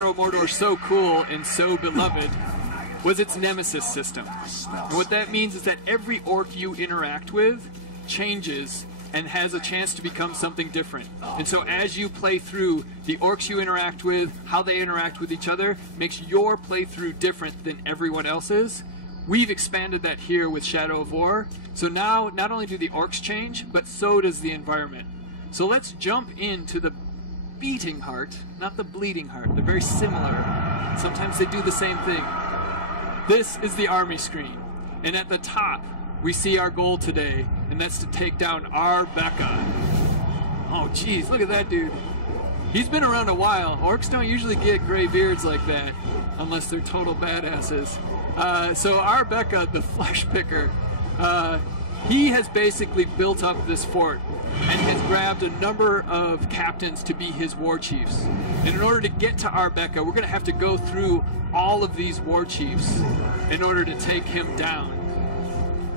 Mordor so cool and so beloved was its Nemesis system. And what that means is that every orc you interact with changes and has a chance to become something different. And so as you play through, the orcs you interact with, how they interact with each other, makes your playthrough different than everyone else's. We've expanded that here with Shadow of War. So now, not only do the orcs change, but so does the environment. So let's jump into the beating heart, not the bleeding heart. They're very similar. Sometimes they do the same thing. This is the army screen. And at the top, we see our goal today, and that's to take down Arbeca. Oh, geez, look at that dude. He's been around a while. Orcs don't usually get gray beards like that, unless they're total badasses. So Arbeca, the flesh picker, he has basically built up this fort and has grabbed a number of captains to be his war chiefs. And in order to get to Arbeca, we're going to have to go through all of these war chiefs in order to take him down.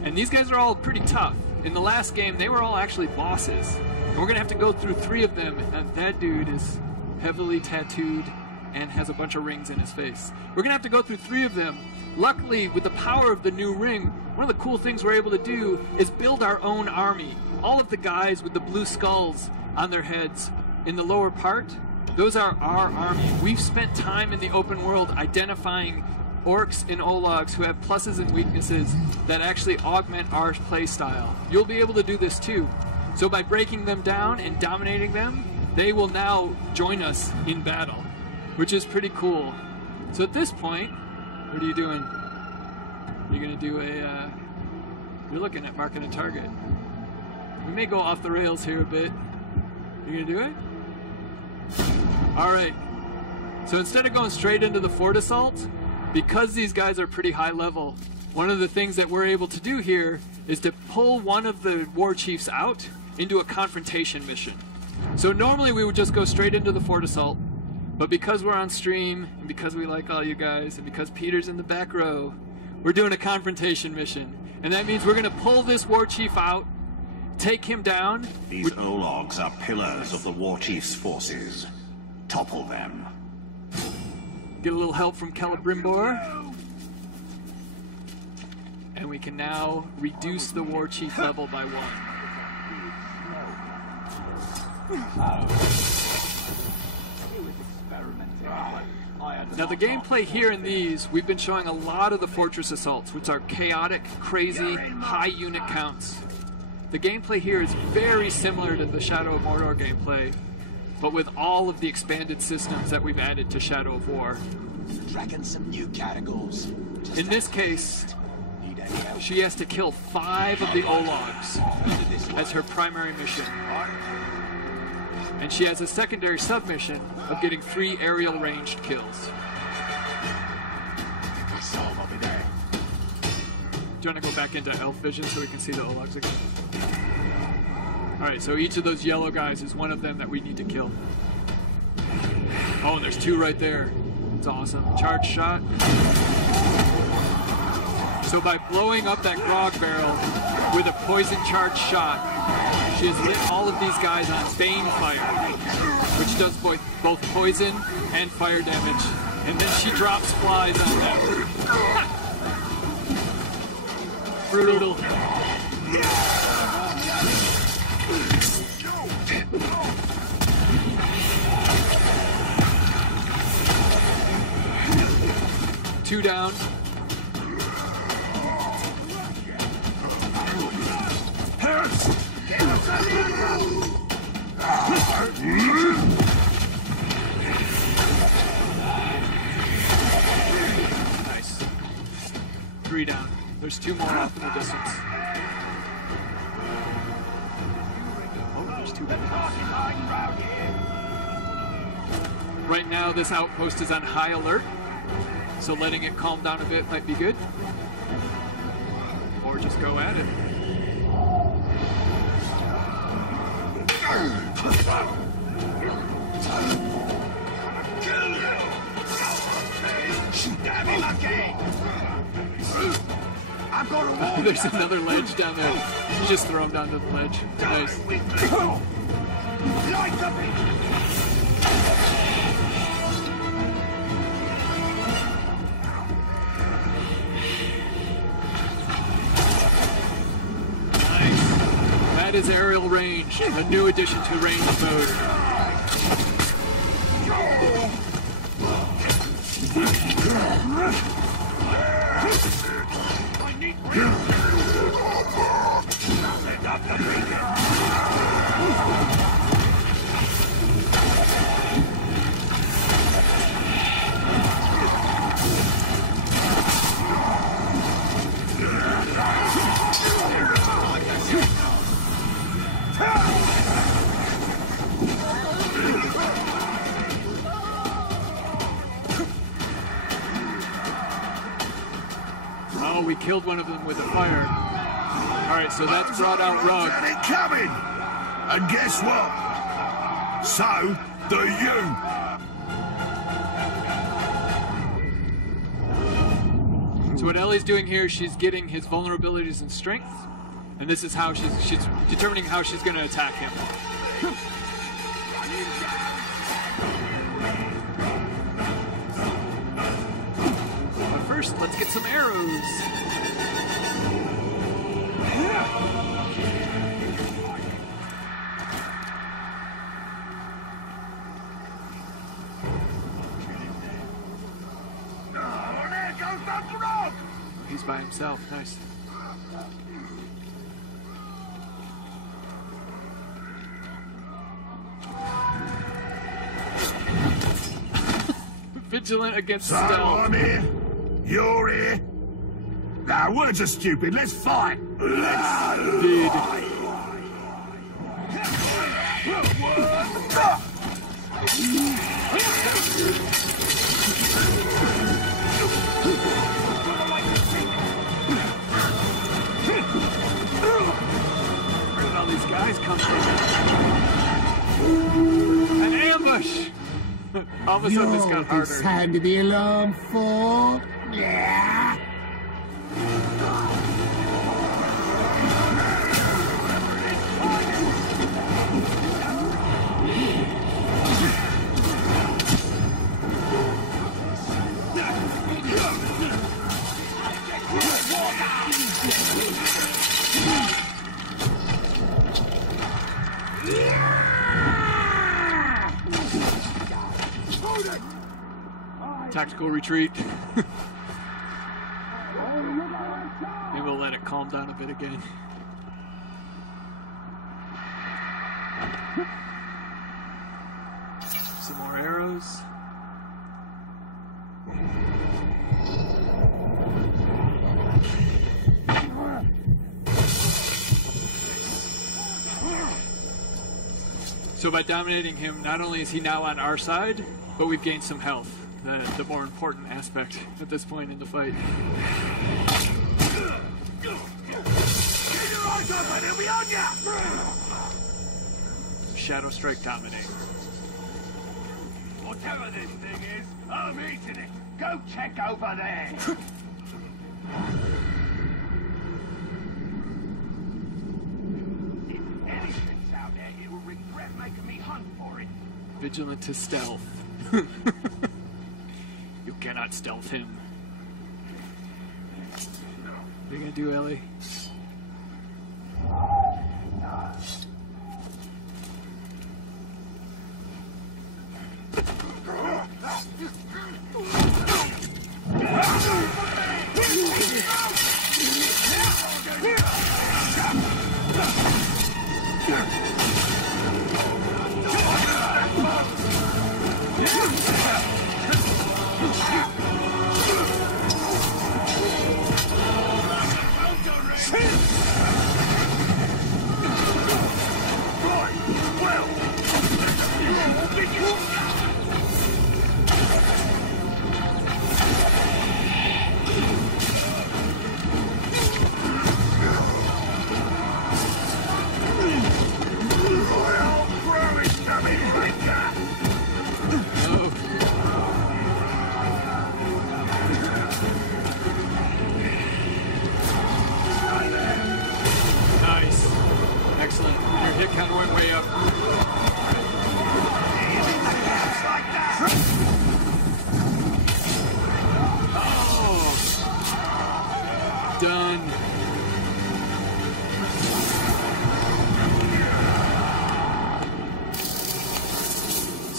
And these guys are all pretty tough. In the last game, they were all actually bosses. And we're going to have to go through 3 of them, and that dude is heavily tattooed and has a bunch of rings in his face. We're going to have to go through 3 of them. Luckily, with the power of the new ring, one of the cool things we're able to do is build our own army. All of the guys with the blue skulls on their heads in the lower part, those are our army. We've spent time in the open world identifying orcs and ologs who have pluses and weaknesses that actually augment our play style. You'll be able to do this too. So by breaking them down and dominating them, they will now join us in battle, which is pretty cool. So at this point, what are you doing? You're gonna do a, you're looking at marking a target. We may go off the rails here a bit. You gonna do it? All right. So instead of going straight into the fort assault, because these guys are pretty high level, one of the things that we're able to do here is to pull one of the war chiefs out into a confrontation mission. So normally we would just go straight into the fort assault, but because we're on stream, and because we like all you guys, and because Peter's in the back row, we're doing a confrontation mission. And that means we're gonna pull this war chief out, take him down. These Ologs are pillars of the war chief's forces. Topple them. Get a little help from Celebrimbor. And we can now reduce the war chief level by 1. Now the gameplay here in these, we've been showing a lot of the fortress assaults, which are chaotic, crazy, high unit counts. The gameplay here is very similar to the Shadow of Mordor gameplay, but with all of the expanded systems that we've added to Shadow of War. Dragging some new categories. In this case, she has to kill 5 of the Ologs as her primary mission. And she has a secondary submission of getting 3 aerial ranged kills. Do you want to go back into elf vision so we can see the Ologs again? Alright, so each of those yellow guys is one of them that we need to kill. Oh, and there's 2 right there. It's awesome. Charge shot. So by blowing up that grog barrel with a poison charge shot, she has lit all of these guys on Bane Fire, which does both poison and fire damage. And then she drops flies on them. Brutal. Two down. Nice. 3 down. There's 2 more off in the distance. Oh, there's 2 down. Right now, this outpost is on high alert, so letting it calm down a bit might be good. Or just go at it. There's another ledge down there. You just throw him down to the ledge. Nice. That is aerial range, a new addition to range mode. Oh, we killed one of them with a fire. Alright, so that's brought out Rug. It coming! And guess what? So do you! So what Ellie's doing here, she's getting his vulnerabilities and strengths, and this is how she's determining how she's going to attack him. But first, let's get some arrows. He's by himself. Nice. Vigilant against So stealth. I'm here, you're here. Nah, words are stupid. Let's fight. Indeed. Where did all these guys come from? An ambush! All of a sudden this got harder. Time to the alarm for. Yeah. Tactical retreat. Maybe we'll let it calm down a bit again. Some more arrows. So by dominating him, not only is he now on our side, but we've gained some health. The more important aspect at this point in the fight. Shadow Strike Dominate. Whatever this thing is, I'm eating it. Go check over there. If anything's out there, he will regret making me hunt for it. Vigilant to stealth. You cannot stealth him. What are you gonna do, Ellie?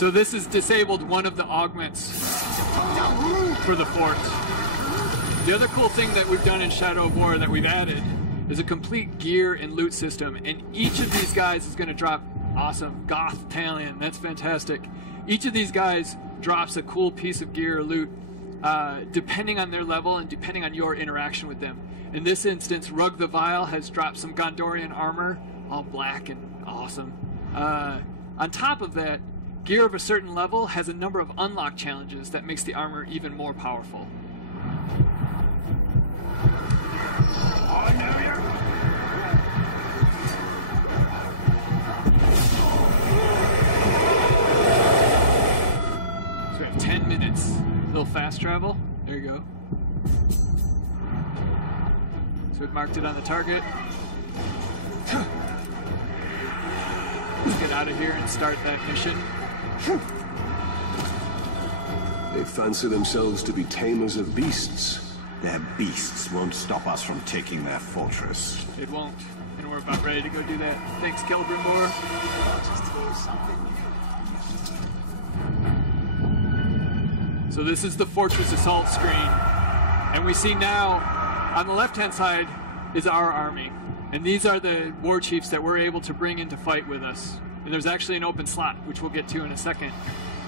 So this has disabled one of the augments for the fort. The other cool thing that we've done in Shadow of War that we've added is a complete gear and loot system, and each of these guys is going to drop awesome goth Talion. That's fantastic. Each of these guys drops a cool piece of gear or loot depending on their level and depending on your interaction with them. In this instance, Rug the Vile has dropped some Gondorian armor, all black and awesome. On top of that, gear of a certain level has a number of unlock challenges that makes the armor even more powerful. So we have 10 minutes. A little fast travel. There you go. So we've marked it on the target. Let's get out of here and start that mission. They fancy themselves to be tamers of beasts. Their beasts won't stop us from taking their fortress. It won't. And we're about ready to go do that. Thanks, Celebrimbor. So this is the Fortress Assault screen. And we see now, on the left-hand side, is our army. And these are the war chiefs that we're able to bring into fight with us. And there's actually an open slot, which we'll get to in a second.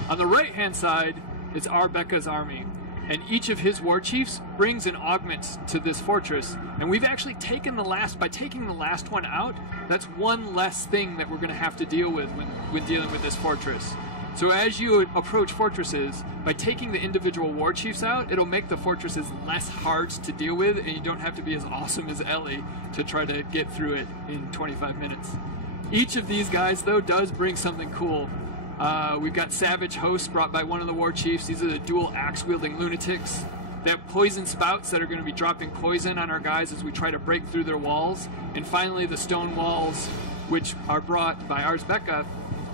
On the right-hand side is Becca's army. And each of his war chiefs brings an augment to this fortress. And we've actually taken by taking the last one out, that's one less thing that we're going to have to deal with when dealing with this fortress. So as you approach fortresses, by taking the individual war chiefs out, it'll make the fortresses less hard to deal with, and you don't have to be as awesome as Ellie to try to get through it in 25 minutes. Each of these guys, though, does bring something cool. We've got Savage Hosts brought by one of the war chiefs. These are the dual axe-wielding lunatics. They have poison spouts that are going to be dropping poison on our guys as we try to break through their walls. And finally, the stone walls, which are brought by Becca.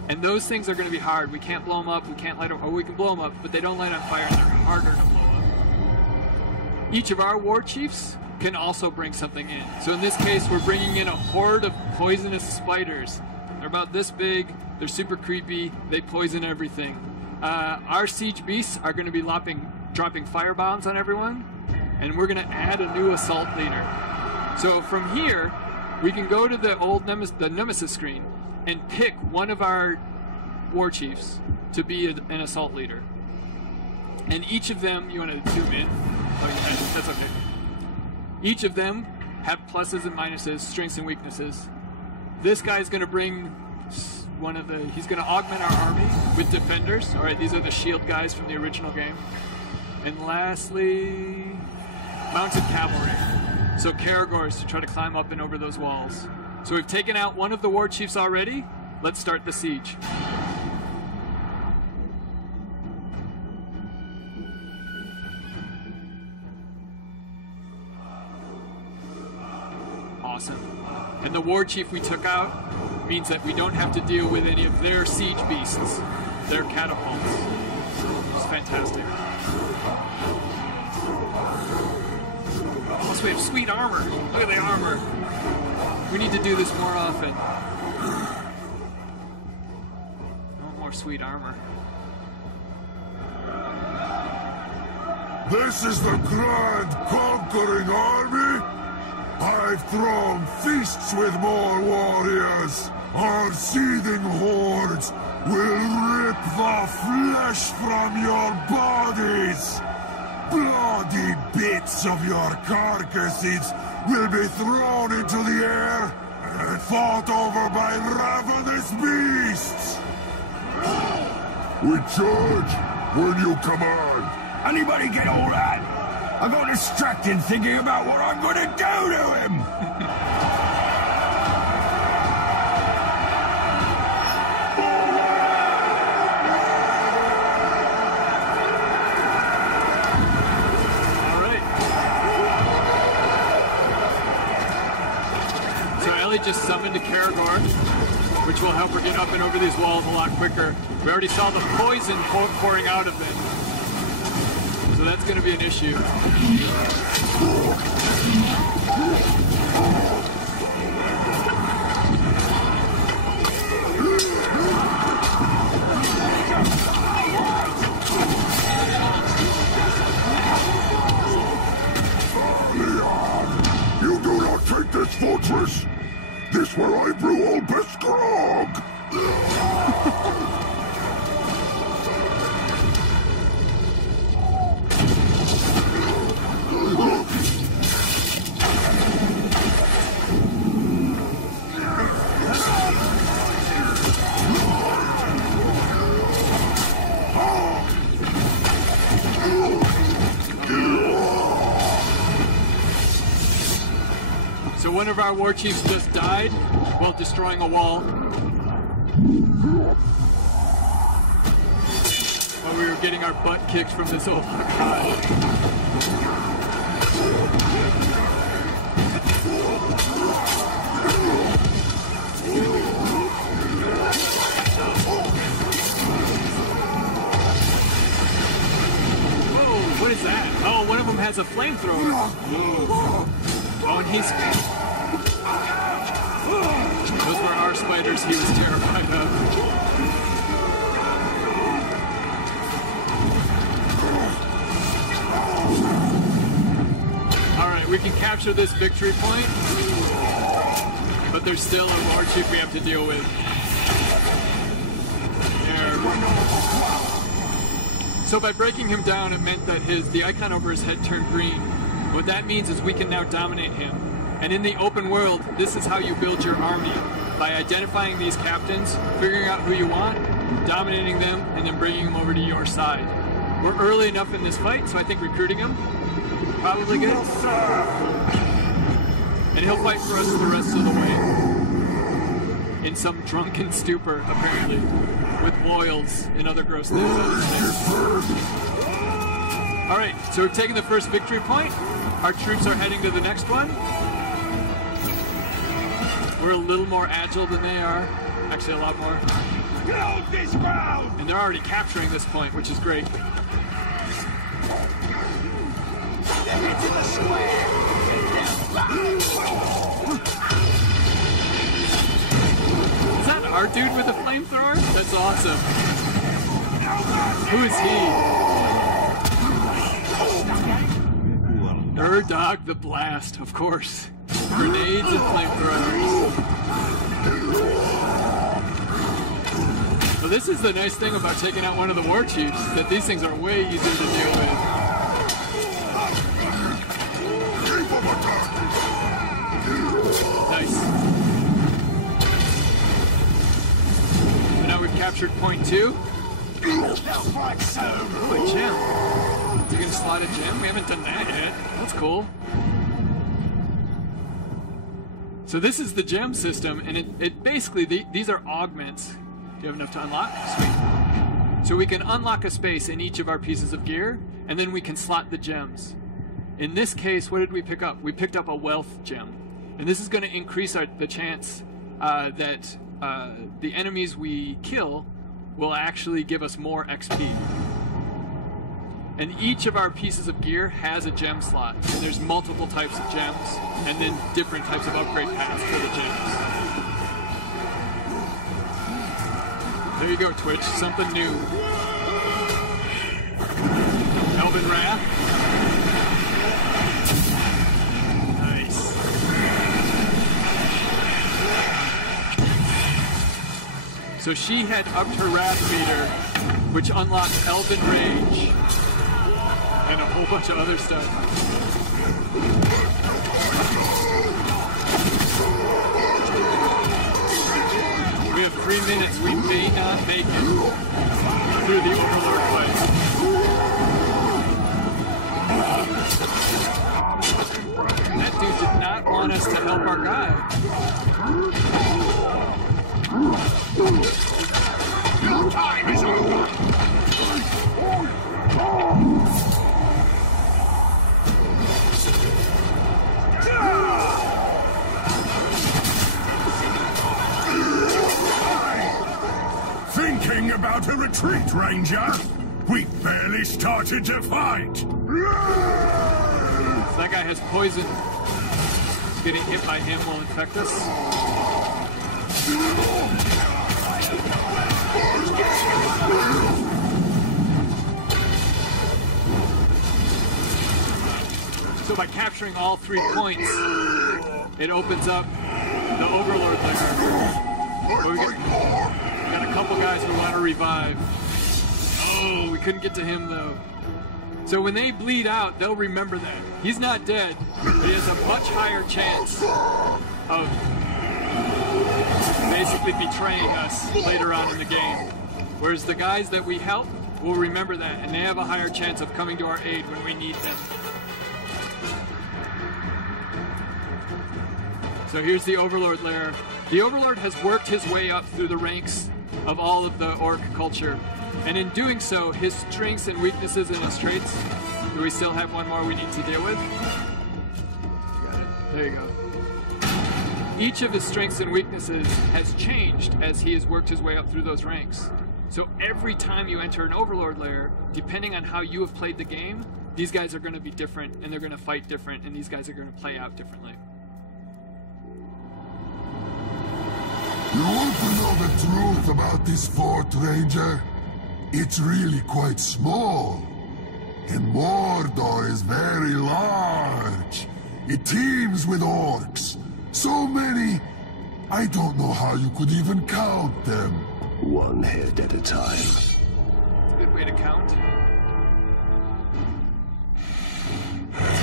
And those things are going to be hard. We can't blow them up, we can't light them, or we can blow them up, but they don't light on fire and they're harder to blow up. Each of our war chiefs can also bring something in. So in this case, we're bringing in a horde of poisonous spiders. They're about this big, they're super creepy, they poison everything. Our siege beasts are going to be dropping fire bombs on everyone, and we're going to add a new assault leader. So from here, we can go to the old Nemesis screen and pick one of our war chiefs to be an assault leader. And each of them, you want to zoom in? Oh, that's okay. Each of them have pluses and minuses, strengths and weaknesses. This guy's going to bring he's going to augment our army with defenders. All right, these are the shield guys from the original game. And lastly, mounted cavalry. So Caragors to try to climb up and over those walls. So we've taken out one of the war chiefs already. Let's start the siege. Awesome. And the war chief we took out means that we don't have to deal with any of their siege beasts, their catapults. It's fantastic. Also, we have sweet armor. Look at the armor. We need to do this more often. I want more sweet armor. This is the grand conquering army? I've thrown feasts with more warriors. Our seething hordes will rip the flesh from your bodies. Bloody bits of your carcasses will be thrown into the air and fought over by ravenous beasts. We charge when you command. Anybody get all that? I got distracted thinking about what I'm going to do to him! Alright. So Ellie just summoned a Caragor, which will help her get up and over these walls a lot quicker. We already saw the poison pouring out of them. So that's going to be an issue. place where I brew all best grog! So one of our war chiefs just died while destroying a wall. While we were getting our butt kicked from this old guy. Whoa, what is that? Oh, one of them has a flamethrower. Oh, and he's... Those were our spiders he was terrified of. Alright, we can capture this victory point, but there's still a war chief we have to deal with. There. So by breaking him down, it meant that the icon over his head turned green. What that means is we can now dominate him. And in the open world, this is how you build your army. By identifying these captains, figuring out who you want, dominating them, and then bringing them over to your side. We're early enough in this fight, so I think recruiting him, probably good. And he'll fight for us the rest of the way. In some drunken stupor, apparently. With boils and other gross things. Alright, so we've taken the first victory point. Our troops are heading to the next one. We're a little more agile than they are. Actually, a lot more. Hold this ground! And they're already capturing this point, which is great. Get into the square! Is that our dude with the flamethrower? That's awesome. Who is he? Urdog the Blast, of course. Grenades and flamethrowers. Well, this is the nice thing about taking out one of the war chiefs, that these things are way easier to deal with. Nice. And now we've captured point 2. Ooh, a gem. You're gonna slot a gem? We haven't done that yet. That's cool. So this is the gem system, and it basically, these are augments. Do you have enough to unlock? Sweet. So we can unlock a space in each of our pieces of gear, and then we can slot the gems. In this case, what did we pick up? We picked up a wealth gem. And this is going to increase the chance that the enemies we kill will actually give us more XP. And each of our pieces of gear has a gem slot. And there's multiple types of gems, and then different types of upgrade paths for the gems. There you go, Twitch. Something new. Elven Wrath. Nice. So she had upped her Wrath meter, which unlocks Elven Rage. And a whole bunch of other stuff. We have 3 minutes. We may not make it through the Overlord fight. That dude did not want us to help our guy. Your time is over! Thinking about a retreat, Ranger? We barely started to fight! So that guy has poison. Getting hit by him will infect us. So by capturing all 3 points, it opens up the Overlord lair. We got a couple guys we want to revive. Oh, we couldn't get to him though. So when they bleed out, they'll remember that. He's not dead, but he has a much higher chance of basically betraying us later on in the game. Whereas the guys that we help will remember that, and they have a higher chance of coming to our aid when we need them. So here's the Overlord lair. The Overlord has worked his way up through the ranks of all of the orc culture. And in doing so, his strengths and weaknesses and his traits, do we still have one more we need to deal with? Got it. There you go. Each of his strengths and weaknesses has changed as he has worked his way up through those ranks. So every time you enter an Overlord lair, depending on how you have played the game, these guys are going to be different, and they're going to fight different, and these guys are going to play out differently. You want to know the truth about this fort, Ranger? It's really quite small. And Mordor is very large. It teems with orcs. So many, I don't know how you could even count them. One head at a time. It's a good way to count.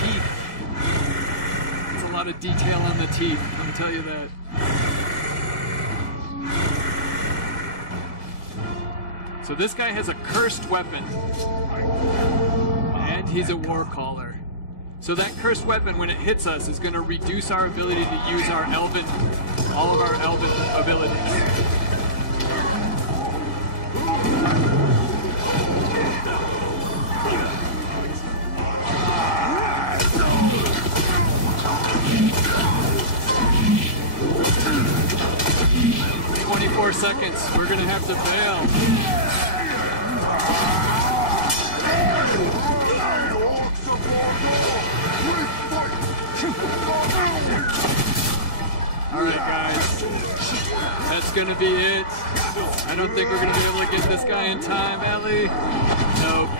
Teeth. There's a lot of detail on the teeth, let me tell you that. So this guy has a cursed weapon. And he's a war caller. So that cursed weapon, when it hits us, is going to reduce our ability to use our elven, all of our elven abilities. "24 seconds. We're going to have to bail." Alright guys, that's gonna be it. I don't think we're gonna be able to get this guy in time, Ellie. Nope.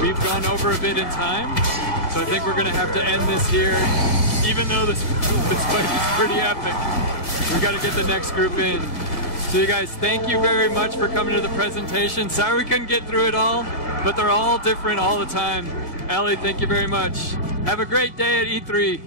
We've gone over a bit in time, so I think we're gonna have to end this here. Even though this fight is pretty epic, we gotta get the next group in. So you guys, thank you very much for coming to the presentation. Sorry we couldn't get through it all, but they're all different all the time. Allie, thank you very much. Have a great day at E3.